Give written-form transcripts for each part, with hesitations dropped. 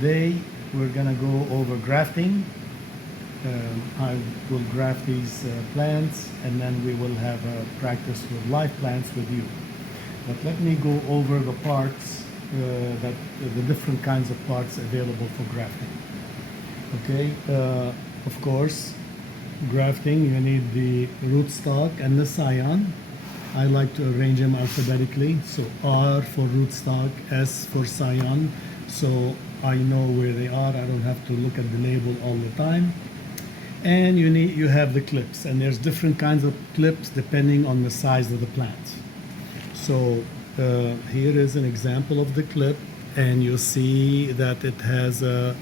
Today we're gonna go over grafting. I will graft these plants, and then we will have a practice with live plants with you. But let me go over the parts, the different kinds of parts available for grafting. Okay, of course, grafting, you need the rootstock and the scion. I like to arrange them alphabetically. So R for rootstock, S for scion. So I know where they are. I don't have to look at the label all the time. And you have the clips, and there's different kinds of clips depending on the size of the plant. So here is an example of the clip, and you see that it has a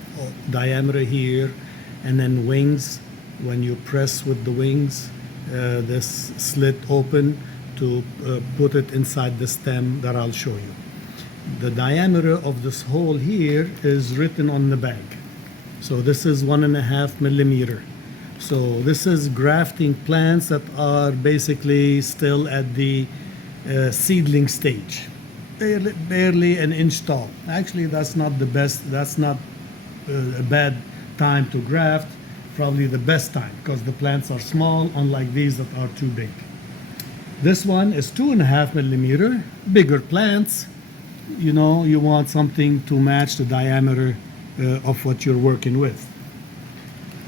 diameter here, and then wings. When you press with the wings, this slit open to put it inside the stem that I'll show you. The diameter of this hole here is written on the bag. So this is 1.5 millimeter. So this is grafting plants that are basically still at the seedling stage, barely an inch tall. Actually, that's not the best. That's not a bad time to graft. Probably the best time, because the plants are small, unlike these that are too big. This one is 2.5 millimeter, bigger plants. You know, you want something to match the diameter of what you're working with.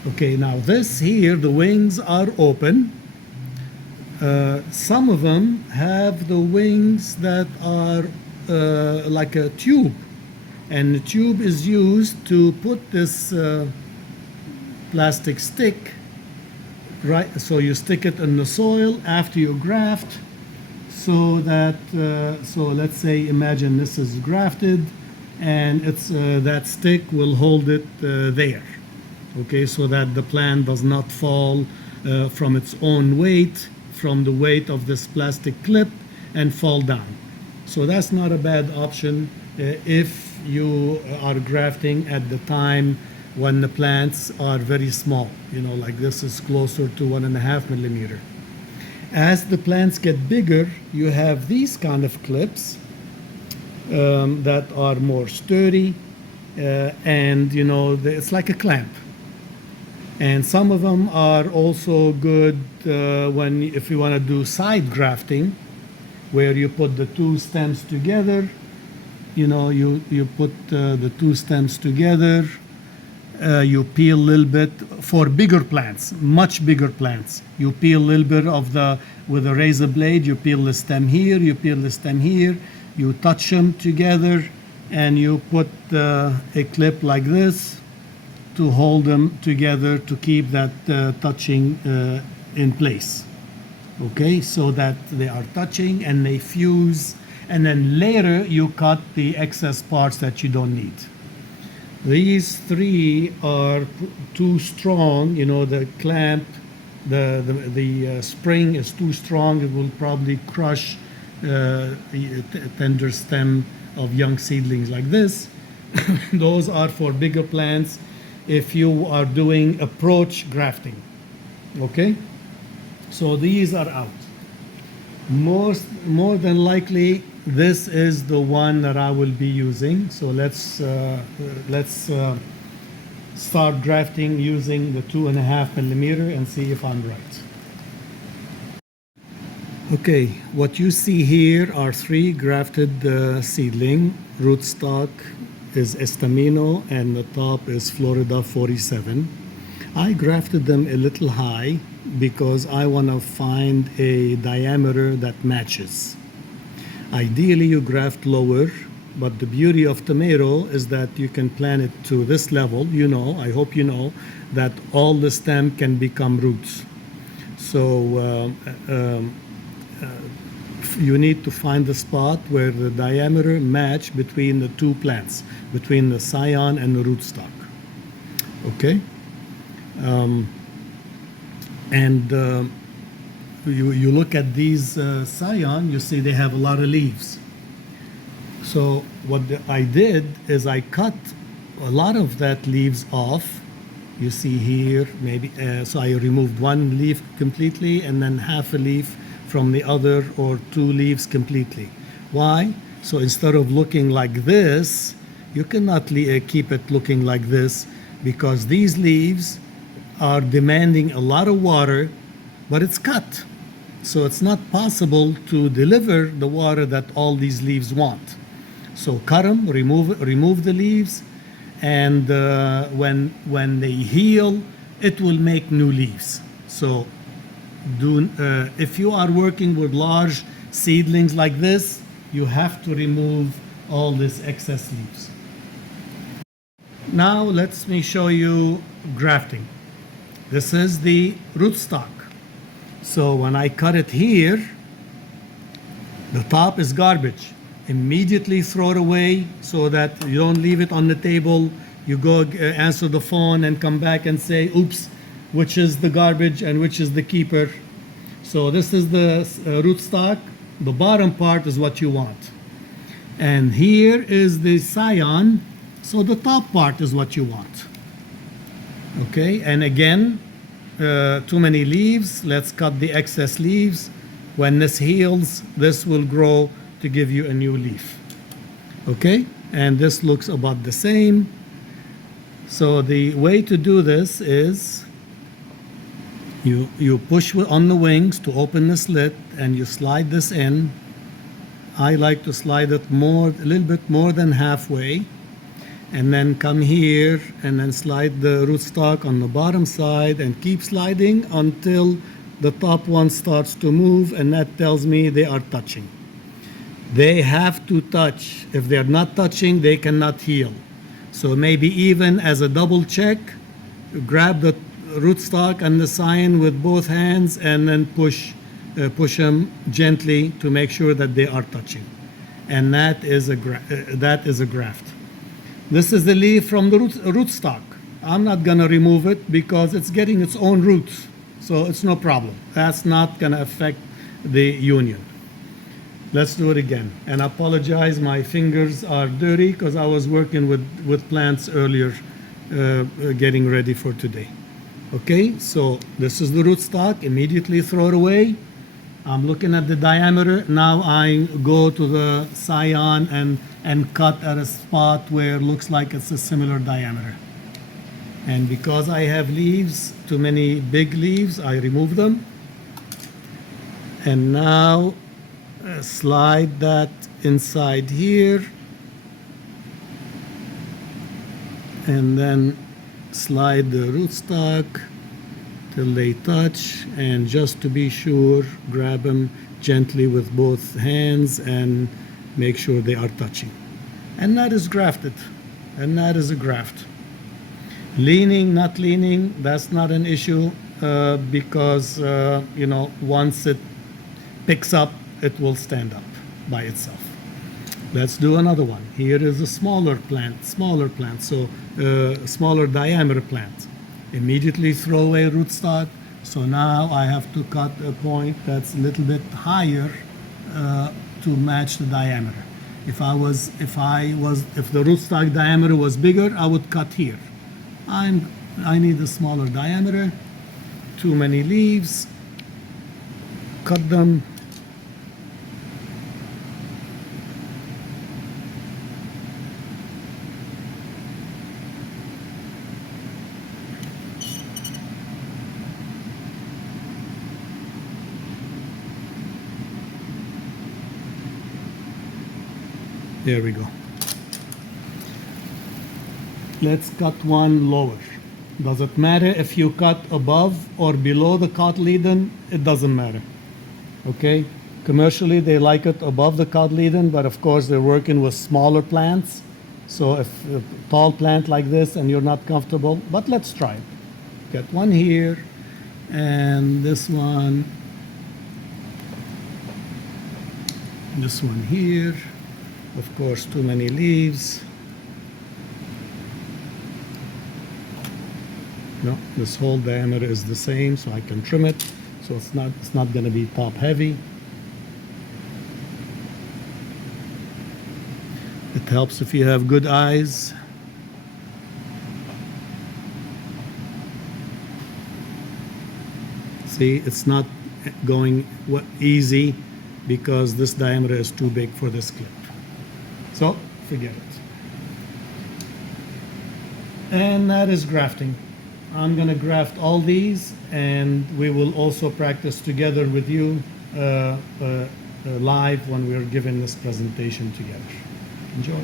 Okay, now this here, the wings are open. Some of them have the wings that are like a tube, and the tube is used to put this plastic stick, right? So you stick it in the soil after you graft, so that so let's say, imagine this is grafted, and it's that stick will hold it there. Okay, so that the plant does not fall from its own weight, from the weight of this plastic clip, and fall down. So that's not a bad option if you are grafting at the time when the plants are very small. You know, like this is closer to 1.5 millimeter. As the plants get bigger, you have these kind of clips that are more sturdy, and you know, it's like a clamp. And some of them are also good if you want to do side grafting, where you put the two stems together. You know, you put the two stems together. You peel a little bit for bigger plants, much bigger plants. You peel a little bit with a razor blade. You peel the stem here. You peel the stem here. You touch them together, and you put a clip like this to hold them together to keep that touching in place. Okay, so that they are touching and they fuse, and then later you cut the excess parts that you don't need. These three are too strong. You know, the clamp, the spring is too strong. It will probably crush a tender stem of young seedlings like this. Those are for bigger plants if you are doing approach grafting. Okay, so these are out. More than likely, this is the one that I will be using. So let's start grafting using the 2.5 millimeter and see if I'm right. Okay, what you see here are 3 grafted seedling. Rootstock is Estamino, and the top is Florida 47. I grafted them a little high because I want to find a diameter that matches. Ideally, you graft lower, but the beauty of tomato is that you can plant it to this level. You know, I hope you know, that all the stem can become roots. So you need to find the spot where the diameter match between the two plants, between the scion and the rootstock. Okay? You look at these scion, you see they have a lot of leaves. So what I did is I cut a lot of that leaves off. You see here, maybe, so I removed one leaf completely, and then half a leaf from the other, or 2 leaves completely. Why? So instead of looking like this, You cannot keep it looking like this because these leaves are demanding a lot of water, but it's cut. So it's not possible to deliver the water that all these leaves want. So cut them, remove the leaves, and when they heal, it will make new leaves. So if you are working with large seedlings like this, you have to remove all this excess leaves. Now let me show you grafting. This is the rootstock. So when I cut it here, the top is garbage. Immediately throw it away so that you don't leave it on the table. You go answer the phone and come back and say, oops, which is the garbage and which is the keeper. So this is the rootstock. The bottom part is what you want. And here is the scion. So the top part is what you want. Okay, and again, too many leaves. Let's cut the excess leaves. When this heals, this will grow to give you a new leaf. Okay, and this looks about the same. So the way to do this is you push on the wings to open the slit and you slide this in. I like to slide it a little bit more than halfway, and then come here and then slide the rootstock on the bottom side and keep sliding until the top one starts to move, and that tells me they are touching. They have to touch. If they're not touching, they cannot heal. So maybe even as a double check, grab the rootstock and the scion with both hands and then push them gently to make sure that they are touching. And that is a graft. This is the leaf from the rootstock. I'm not gonna remove it because it's getting its own roots. So it's no problem. That's not gonna affect the union. Let's do it again. And I apologize, my fingers are dirty because I was working with plants earlier, getting ready for today. Okay, so this is the rootstock. Immediately throw it away. I'm looking at the diameter. Now I go to the scion and cut at a spot where it looks like it's a similar diameter. And because I have leaves, too many big leaves, I remove them. And now slide that inside here. And then slide the rootstock till they touch, and just to be sure, grab them gently with both hands and make sure they are touching. And that is grafted, and that is a graft. Leaning, not leaning, that's not an issue because once it picks up, it will stand up by itself. Let's do another one. Here is a smaller plant, so smaller diameter plant. Immediately throw away rootstock. So now I have to cut a point that's a little bit higher to match the diameter. If the rootstock diameter was bigger, I would cut here. I need a smaller diameter. Too many leaves. Cut them. There we go. Let's cut one lower. Does it matter if you cut above or below the cotyledon? It doesn't matter. Okay? Commercially, they like it above the cotyledon, but of course they're working with smaller plants. So if a tall plant like this and you're not comfortable, but let's try it. Get one here, and this one here. Of course, too many leaves. No, this whole diameter is the same, so I can trim it. So it's not going to be top heavy. It helps if you have good eyes. See, it's not going easy because this diameter is too big for this clip. So forget it. And that is grafting. I'm going to graft all these, and we will also practice together with you live when we're giving this presentation together. Enjoy.